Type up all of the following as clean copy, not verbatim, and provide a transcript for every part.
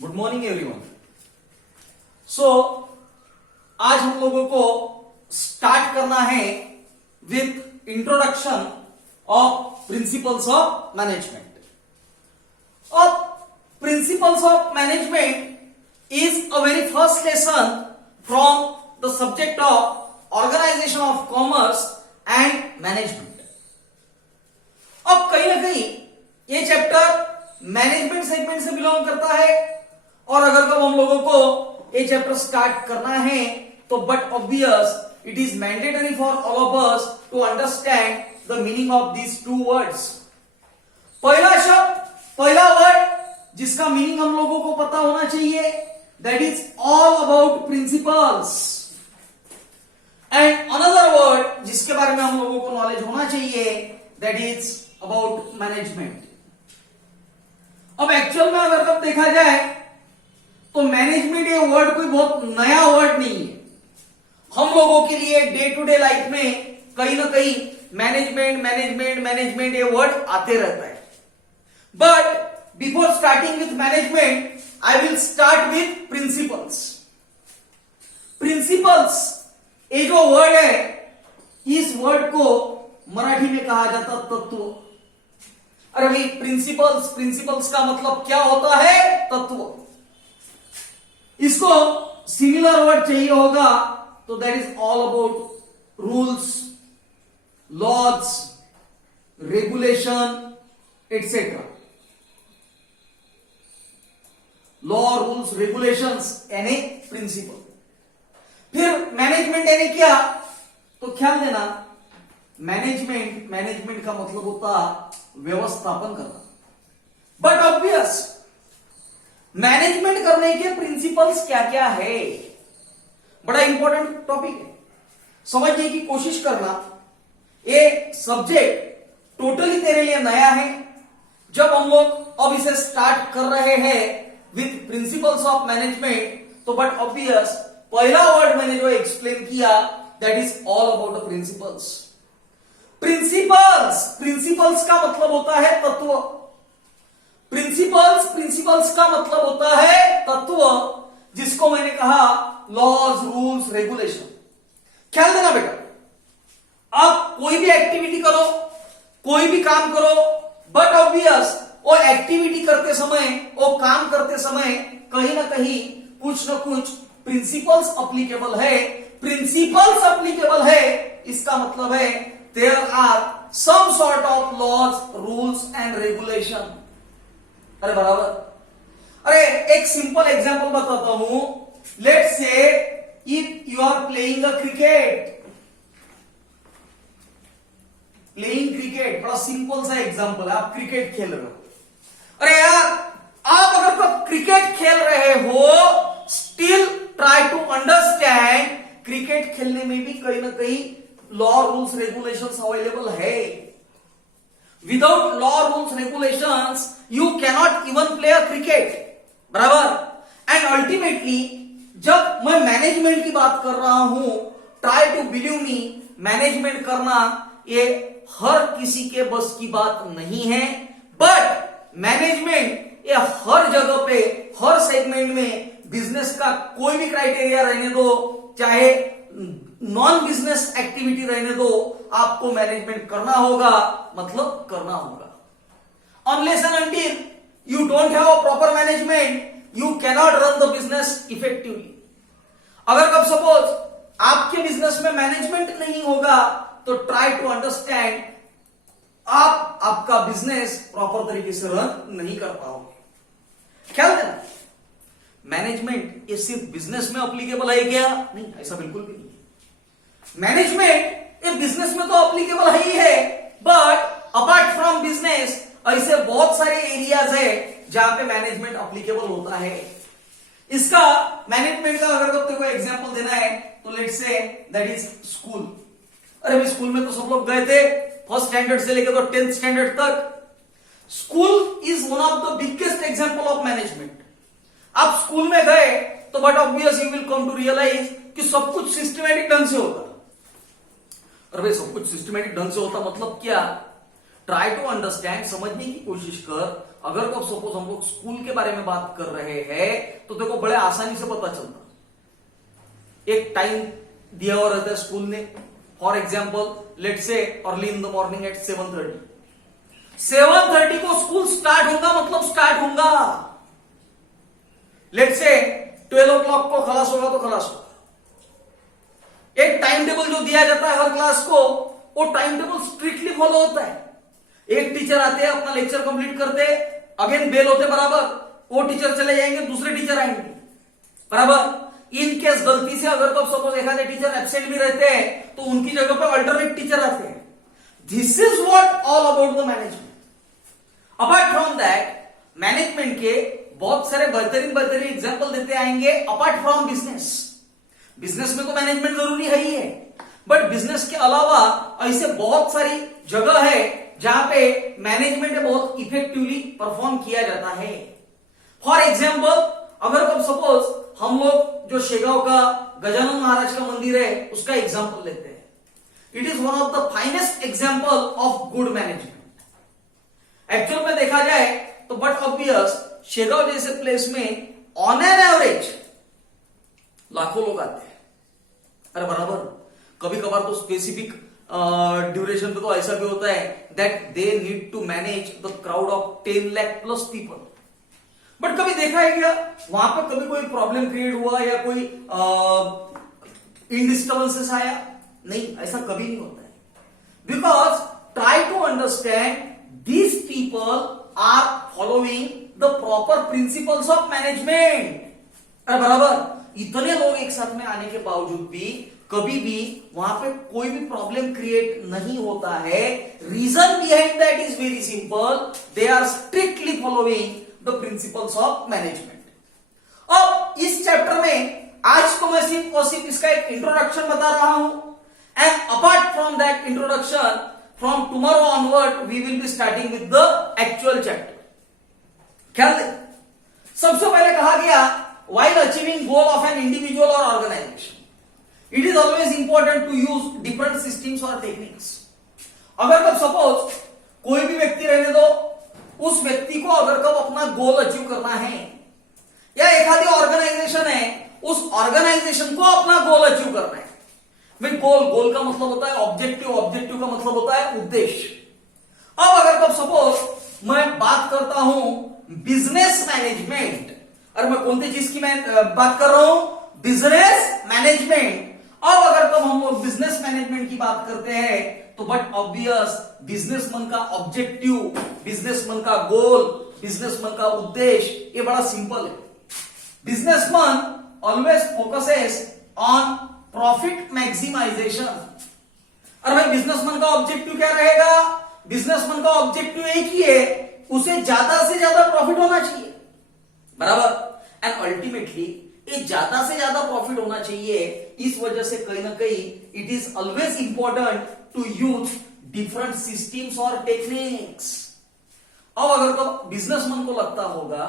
Good morning everyone. सो आज हम लोगों को स्टार्ट करना है with introduction of principles of management. और principles of management is a very first lesson from the subject of organisation of commerce and management. अब कहीं ना कहीं ये चैप्टर मैनेजमेंट सेगमेंट से बिलोंग करता है, और अगर कब हम लोगों को ये चैप्टर स्टार्ट करना है तो but obvious it is mandatory for all of us to understand the meaning of these two words. पहला शब्द, पहला वर्ड जिसका मीनिंग हम लोगों को पता होना चाहिए, that is all about principles. And another word जिसके बारे में हम लोगों को नॉलेज होना चाहिए, दैट इज अबाउट मैनेजमेंट। अब एक्चुअल में अगर कब देखा जाए तो मैनेजमेंट ये वर्ड कोई बहुत नया वर्ड नहीं है। हम लोगों के लिए डे टू डे लाइफ में कहीं ना कहीं मैनेजमेंट मैनेजमेंट मैनेजमेंट ये वर्ड आते रहता है। But before starting with management I will start with principles. Principles ये जो वर्ड है, इस वर्ड को मराठी में कहा जाता तत्व। अरे भाई प्रिंसिपल्स, प्रिंसिपल्स का मतलब क्या होता है? तत्व। इसको सिमिलर वर्ड चाहिए होगा तो that is all about rules, laws, regulation etcetera. Law, rules, regulations यानी प्रिंसिपल। फिर मैनेजमेंट यानी क्या? तो ख्याल देना, मैनेजमेंट का मतलब होता व्यवस्थापन करना। बट ऑब्वियस मैनेजमेंट करने के प्रिंसिपल्स क्या क्या है, बड़ा इंपॉर्टेंट टॉपिक है, समझने की कोशिश करना। ये सब्जेक्ट टोटली तेरे लिए नया है। जब हम लोग अब इसे स्टार्ट कर रहे हैं विथ प्रिंसिपल्स ऑफ मैनेजमेंट, तो बट ऑब्वियस पहला वर्ड मैंने जो एक्सप्लेन किया, that is all about the principles. Principles का मतलब होता है तत्व। प्रिंसिपल्स का मतलब होता है तत्व, जिसको मैंने कहा लॉज, रूल्स, रेगुलेशन। ख्याल देना बेटा, आप कोई भी एक्टिविटी करो, कोई भी काम करो, बट ऑब्वियस वो एक्टिविटी करते समय, वो काम करते समय कहीं ना कहीं कुछ ना कुछ प्रिंसिपल्स अप्लीकेबल है। प्रिंसिपल्स अप्लीकेबल है, इसका मतलब है there are some sort of laws, rules and regulation. अरे बराबर। अरे एक सिंपल एग्जांपल बताता हूं। Let's say if you are playing a cricket, बड़ा सिंपल सा एग्जांपल है। आप क्रिकेट खेल रहे हो। अरे यार, आप अगर तो क्रिकेट खेल रहे हो, still try to understand cricket खेलने में भी कहीं ना कहीं लॉ, रूल्स, रेगुलेशंस अवेलेबल है। Without law, rules, regulations you cannot even play a cricket, बराबर। एंड अल्टीमेटली जब मैं मैनेजमेंट की बात कर रहा हूं, try to believe me, management करना ये हर किसी के बस की बात नहीं है। बट मैनेजमेंट ये हर जगह पे, हर सेगमेंट में, बिजनेस का कोई भी क्राइटेरिया रहने दो, चाहे नॉन बिजनेस एक्टिविटी रहने दो, आपको मैनेजमेंट करना होगा, मतलब करना होगा। Unless and until you don't have a proper management, you cannot run the business effectively. अगर कब सपोज आपके बिजनेस में मैनेजमेंट नहीं होगा, तो ट्राई टू अंडरस्टैंड आप आपका बिजनेस प्रॉपर तरीके से रन नहीं कर पाओगे। ख्याल देना, मैनेजमेंट ये सिर्फ बिजनेस में अप्लीकेबल है क्या? नहीं, ऐसा बिल्कुल भी नहीं है। मैनेजमेंट ये बिजनेस में तो अप्लीकेबल है ही है, बट अपार्ट फ्रॉम बिजनेस ऐसे बहुत सारे एरियाज है जहां पे मैनेजमेंट अप्लीकेबल होता है। इसका मैनेजमेंट का अगर तेरे को एग्जांपल देना है तो let's say that is school. अरे भाई स्कूल में तो सब लोग गए थे, फर्स्ट स्टैंडर्ड से लेकर तो 10th स्टैंडर्ड तक। School is one of the biggest example of management. आप स्कूल में गए तो but obvious you will come to realise कि सब कुछ सिस्टमैटिक ढंग से होता। अरे भाई सब कुछ सिस्टमैटिक ढंग से होता मतलब क्या? ट्राई टू अंडरस्टैंड, समझने की कोशिश कर। अगर तो सपोज हम लोग स्कूल के बारे में बात कर रहे हैं तो देखो बड़े आसानी से पता चलता। एक टाइम दिया हुआ रहता है स्कूल ने, for example let's say early in the morning at 7:30। 7:30 को स्कूल स्टार्ट होगा, मतलब स्टार्ट होगा। लेट्स से 12 o'clock को खलास होगा तो खलास होगा। एक टाइम टेबल जो दिया जाता है हर क्लास को, वो टाइम टेबल स्ट्रिक्टली फॉलो होता है। एक टीचर आते हैं, अपना लेक्चर कंप्लीट करते, अगेन बेल होते बराबर, वो टीचर चले जाएंगे, दूसरे टीचर आएंगे बराबर। इन केस गलती से अगर तो सपोज एखादे टीचर एब्सेंट भी रहते हैं तो उनकी जगह पे अल्टरनेट टीचर आते हैं। This is what all about the management. Apart from that, management के बहुत सारे बेहतरीन एग्जाम्पल देते आएंगे। अपार्ट फ्रॉम बिजनेस, बिजनेस में तो मैनेजमेंट जरूरी है ही है, बट बिजनेस के अलावा ऐसे बहुत सारी जगह है जहां पे मैनेजमेंट बहुत इफेक्टिवली परफॉर्म किया जाता है। फॉर एग्जाम्पल, अगर अब सपोज हम लोग जो शेगांव का गजानन महाराज का मंदिर है उसका एग्जाम्पल लेते हैं। It is one of the finest example of good management. Actual में देखा जाए तो बट ऑब्वियस, शेगांव जैसे प्लेस में ऑन एन एवरेज लाखों लोग आते हैं। अरे बराबर, कभी कभार तो स्पेसिफिक ड्यूरेशन पे तो ऐसा भी होता है that they need to manage the crowd of 10 lakh plus people. But कभी देखा है क्या वहां पे कभी कोई प्रॉब्लम क्रिएट हुआ या कोई इनडिस्टर्बेंसेस आया? नहीं, ऐसा कभी नहीं होता है। Because try to understand these people are following the proper principles of management. अरे बराबर, इतने लोग एक साथ में आने के बावजूद भी कभी भी वहां पे कोई भी प्रॉब्लम क्रिएट नहीं होता है। Reason behind that is very simple, they are strictly following the principles of management. अब इस चैप्टर में आज तो मैं सिर्फ और सिर्फ इसका एक इंट्रोडक्शन बता रहा हूं, and apart from that introduction, from tomorrow onward we will be starting with the actual chapter. ख्याल दे, सबसे पहले कहा गया while achieving goal of an individual or organization, it is always important to use different systems or techniques. अगर कब suppose कोई भी व्यक्ति रहने दो, उस व्यक्ति को अगर कब अपना गोल अचीव करना है, या एखादी ऑर्गेनाइजेशन है, उस ऑर्गेनाइजेशन को अपना गोल अचीव करना है। भाई गोल का मतलब होता है ऑब्जेक्टिव, ऑब्जेक्टिव का मतलब होता है उद्देश्य। अब अगर कब सपोज मैं बात करता हूं बिजनेस मैनेजमेंट, और मैं कौन सी चीज की मैं बात कर रहा हूं? Business management. अब अगर कब हम लोग बिजनेस मैनेजमेंट की बात करते हैं तो बट ऑब्वियस बिजनेसमैन का ऑब्जेक्टिव, बिजनेसमैन का गोल, बिजनेसमैन का उद्देश्य ये बड़ा सिंपल है। Businessman always focuses on profit maximization. और भाई बिजनेसमैन का ऑब्जेक्टिव क्या रहेगा? बिजनेसमैन का ऑब्जेक्टिव एक ही है, उसे ज्यादा से ज्यादा प्रॉफिट होना चाहिए बराबर। एंड अल्टीमेटली ये ज्यादा से ज्यादा प्रॉफिट होना चाहिए, इस वजह से कहीं ना कहीं it is always important to use different systems और टेक्निक्स। अब अगर तो बिजनेसमैन को लगता होगा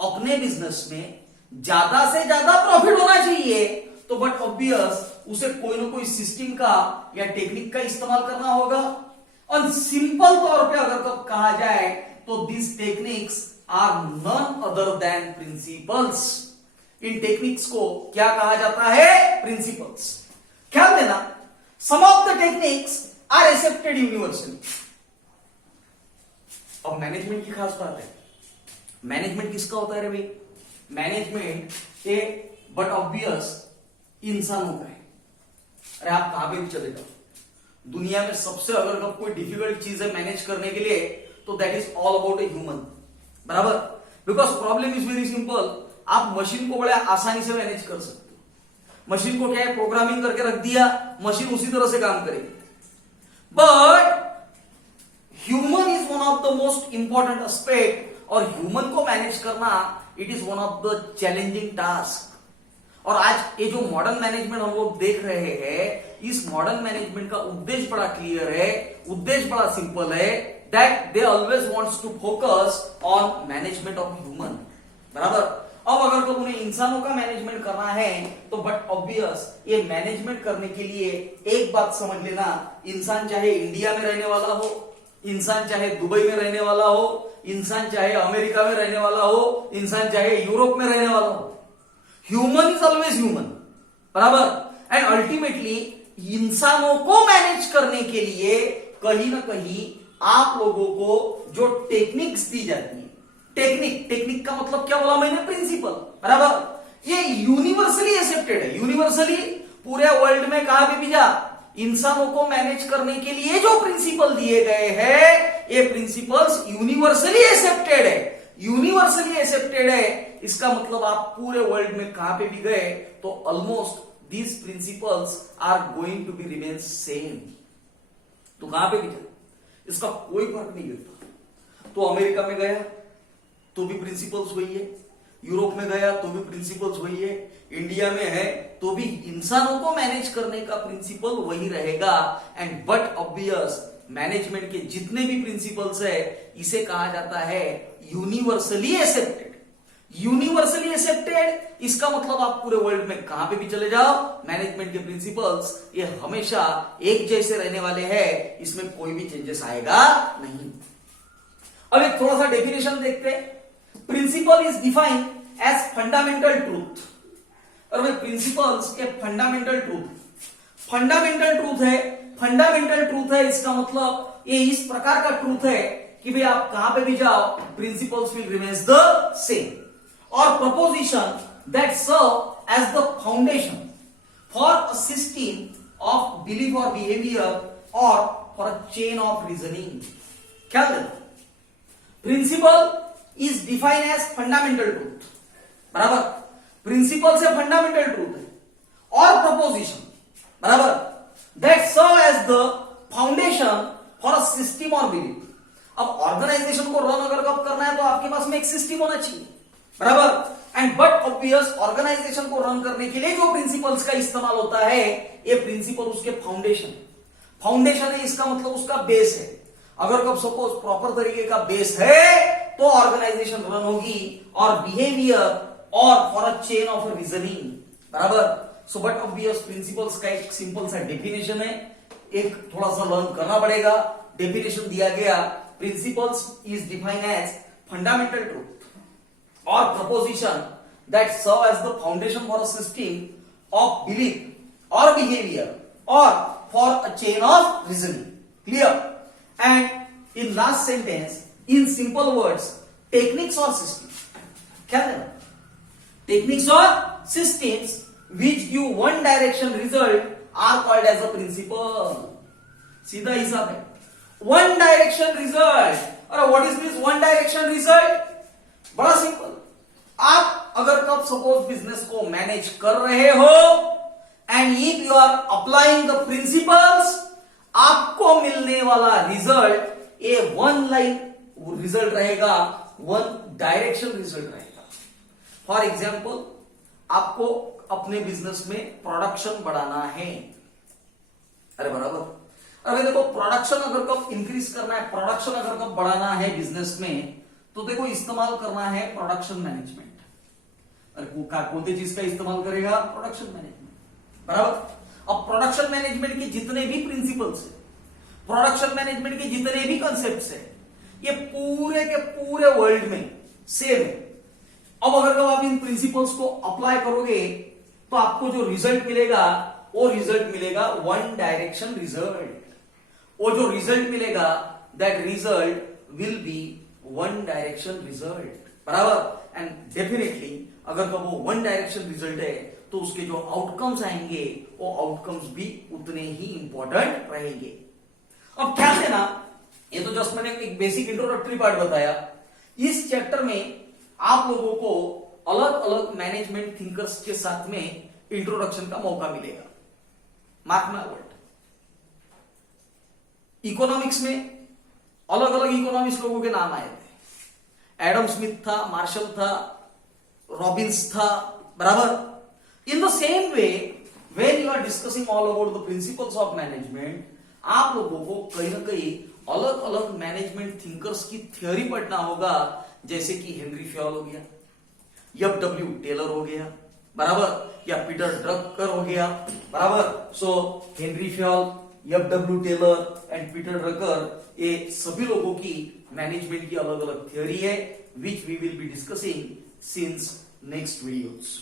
अपने बिजनेस में ज्यादा से ज्यादा प्रॉफिट होना चाहिए, तो बट ऑब्वियस उसे कोई ना कोई सिस्टम का या टेक्निक का इस्तेमाल करना होगा। और सिंपल तौर पे अगर कब कहा जाए तो this techniques are none other than principles. इन टेक्निक्स को क्या कहा जाता है? प्रिंसिपल्स। ख्याल देना, some of the techniques are accepted universally. अब मैनेजमेंट की खास बात है, मैनेजमेंट किसका होता है रे भाई? मैनेजमेंट ए बट ऑब्वियस इंसानों का है। अरे आप कहां पे भी चले जाओ, दुनिया में सबसे अगर कब कोई डिफिकल्ट चीज है मैनेज करने के लिए तो that is all about a human बराबर। Because problem is very simple, आप मशीन को बड़े आसानी से मैनेज कर सकते हो। मशीन को क्या है, प्रोग्रामिंग करके रख दिया, मशीन उसी तरह से काम करेगी। But human is one of the most important aspect, और ह्यूमन को मैनेज करना it is one of the challenging task. और आज ये जो मॉडर्न मैनेजमेंट हम लोग देख रहे हैं, इस मॉडर्न मैनेजमेंट का उद्देश्य बड़ा क्लियर है, उद्देश्य बड़ा सिंपल है, that they always wants to focus on management of human बराबर। अब अगर तो उन्हें इंसानों का मैनेजमेंट करना है तो बट ऑब्वियस ये मैनेजमेंट करने के लिए एक बात समझ लेना, इंसान चाहे इंडिया में रहने वाला हो इंसान चाहे दुबई में रहने वाला हो, इंसान चाहे अमेरिका में रहने वाला हो, इंसान चाहे यूरोप में रहने वाला हो, ह्यूमन इज ऑलवेज ह्यूमन, बराबर। एंड अल्टीमेटली इंसानों को मैनेज करने के लिए कहीं ना कहीं आप लोगों को जो टेक्निक्स दी जाती है, टेक्निक का मतलब क्या बोला मैंने, प्रिंसिपल, बराबर। ये यूनिवर्सली एक्सेप्टेड है, यूनिवर्सली पूरे वर्ल्ड में कहां पे भी जा, इंसानों को मैनेज करने के लिए जो प्रिंसिपल दिए गए हैं, ये प्रिंसिपल्स यूनिवर्सली एक्सेप्टेड है, यूनिवर्सली एक्सेप्टेड है। इसका मतलब आप पूरे वर्ल्ड में कहां पे भी गए तो almost these principles are going to be remain same. तो कहां पे भी जाए इसका कोई फर्क नहीं गिरता। तो अमेरिका में गया तो भी प्रिंसिपल्स वही है, यूरोप में गया तो भी प्रिंसिपल्स वही है, इंडिया में है तो भी इंसानों को मैनेज करने का प्रिंसिपल वही रहेगा। एंड बट ऑब्वियस मैनेजमेंट के जितने भी प्रिंसिपल्स है इसे कहा जाता है यूनिवर्सली एक्सेप्टेड। यूनिवर्सली एक्सेप्टेड इसका मतलब आप पूरे वर्ल्ड में कहां पे भी चले जाओ, मैनेजमेंट के प्रिंसिपल्स ये हमेशा एक जैसे रहने वाले हैं, इसमें कोई भी चेंजेस आएगा नहीं। अब एक थोड़ा सा डेफिनेशन देखते हैं। Principle is defined as fundamental truth. और वे प्रिंसिपल्स के फंडामेंटल ट्रूथ है, इसका मतलब ये इस प्रकार का ट्रूथ है कि भाई आप कहां पे भी जाओ principles will remains the same. और proposition that serve as the foundation for a system of belief और बिहेवियर और for a chain of reasoning. क्या principle is defined as fundamental truth, बराबर। प्रिंसिपल से फंडामेंटल ट्रूथ है और proposition, बराबर, that serve as the foundation for a system और belief. अब ऑर्गेनाइजेशन को रन अगर कब करना है तो आपके पास में एक सिस्टम होना चाहिए, बराबर। एंड बट ऑब्वियस ऑर्गेनाइजेशन को रन करने के लिए जो प्रिंसिपल्स का इस्तेमाल होता है ये प्रिंसिपल उसके फाउंडेशन है, इसका मतलब उसका बेस है। अगर कब सपोज प्रॉपर तरीके का बेस है तो ऑर्गेनाइजेशन रन होगी और बिहेवियर और for a chain of reasoning, बराबर। सो बट ऑब्वियस प्रिंसिपल्स का एक सिंपल सा डेफिनेशन है, एक थोड़ा सा लर्न करना पड़ेगा। डेफिनेशन दिया गया, principles is defined as fundamental truth और proposition that serve as the foundation for a system of belief और बिहेवियर और for a chain of reasoning. Clear? And in last sentence, in simple words, techniques और system, क्या है? Techniques और systems which give one direction result are called as a principle. सीधा हिसाब है, one direction result। और what is this one direction result? बड़ा simple. आप अगर कब सपोज बिजनेस को मैनेज कर रहे हो and if you are applying the principles, आपको मिलने वाला रिजल्ट ये वन लाइन रिजल्ट रहेगा, वन डायरेक्शन रिजल्ट रहेगा। फॉर एग्जाम्पल, आपको अपने बिजनेस में प्रोडक्शन बढ़ाना है, अरे बराबर। अरे देखो, प्रोडक्शन अगर कब इंक्रीज करना है, प्रोडक्शन अगर कब बढ़ाना है बिजनेस में, तो देखो इस्तेमाल करना है प्रोडक्शन मैनेजमेंट। अरे कौन चीज का इस्तेमाल करेगा? प्रोडक्शन मैनेजमेंट, बराबर। अब प्रोडक्शन मैनेजमेंट के जितने भी प्रिंसिपल्स है, प्रोडक्शन मैनेजमेंट के जितने भी कॉन्सेप्ट्स है, ये पूरे के पूरे वर्ल्ड में सेम है। अब अगर आप इन प्रिंसिपल्स को अप्लाई करोगे तो आपको जो रिजल्ट मिलेगा वो रिजल्ट मिलेगा वन डायरेक्शन रिजल्ट। वो जो रिजल्ट मिलेगा that result will be one direction result, बराबर। एंड डेफिनेटली अगर वो वन डायरेक्शन रिजल्ट है तो उसके जो आउटकम्स आएंगे वो आउटकम्स भी उतने ही इंपॉर्टेंट रहेंगे। अब क्या है ना, ये तो जस्ट मैंने एक बेसिक इंट्रोडक्टरी पार्ट बताया। इस चैप्टर में आप लोगों को अलग अलग मैनेजमेंट थिंकर्स के साथ में इंट्रोडक्शन का मौका मिलेगा। मार्क माय वर्ड, इकोनॉमिक्स में अलग अलग इकोनॉमिक्स लोगों के नाम आए थे। एडम स्मिथ था, मार्शल था, रॉबिन्स था, बराबर। In the same way when you are discussing all about the principles of management, आप लोगों को कहीं ना कहीं अलग अलग मैनेजमेंट थिंकर्स की थ्योरी पढ़ना होगा, जैसे कि हेनरी फ्योल हो गया, एफ.डब्ल्यू. टेलर हो गया, बराबर, या पीटर ड्रकर हो गया, बराबर। So Henry Fayol, F W. Taylor and Peter Drucker, ये सभी लोगों की मैनेजमेंट की अलग अलग थ्योरी है, which we will be discussing since next videos.